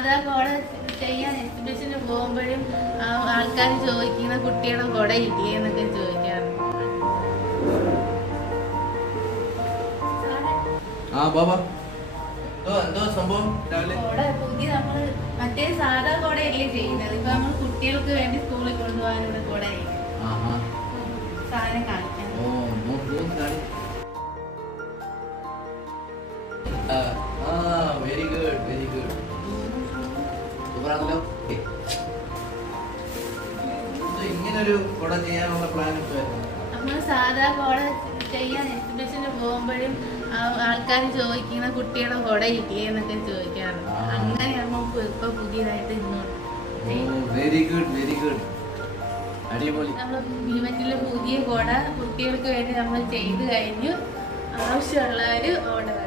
സാധാ കോട ചെയ്യാൻ എക്സിബിഷന് പോകുമ്പോഴും ആൾക്കാർ ചോദിക്കുന്ന കുട്ടികളെ കൊട ഇല്ലേ എന്നൊക്കെ ചോദിക്കാറുണ്ട്. പുതിയ നമ്മള് മറ്റേ സാധാ കൊടയല്ലേ ചെയ്യുന്നത്. ഇപ്പൊ നമ്മൾ കുട്ടികൾക്ക് വേണ്ടി സ്കൂളിൽ കൊണ്ടുപോകാനുള്ള കൊടയില്ല. സാധനം കാണിക്കാൻ വെരി ഗുഡ് വെരി ഗുഡ്. സൂപ്പറാണല്ലോ. ഇങ്ങനൊരു കൊട ചെയ്യാനുള്ള പ്ലാൻ നമ്മൾ സാധാ കോട ചെയ്യാൻ എക്സിബിഷന് പോകുമ്പോഴും ആൾക്കാർ ചോദിക്കുന്ന കുട്ടികളെ കൊട ഇല്ലേ എന്നൊക്കെ ചോദിക്കാറുണ്ട്. അങ്ങനെ നമുക്ക് ഇപ്പൊ പുതിയതായിട്ട് വെരി ഗുഡ് വെരി ഗുഡ്. അടിപൊളി. നമ്മൾ ഭീമറ്റിലെ പുതിയ കൊട കുട്ടികൾക്ക് വേണ്ടി നമ്മൾ ചെയ്തു കഴിഞ്ഞു. ആവശ്യമുള്ളവര് ഓർഡർ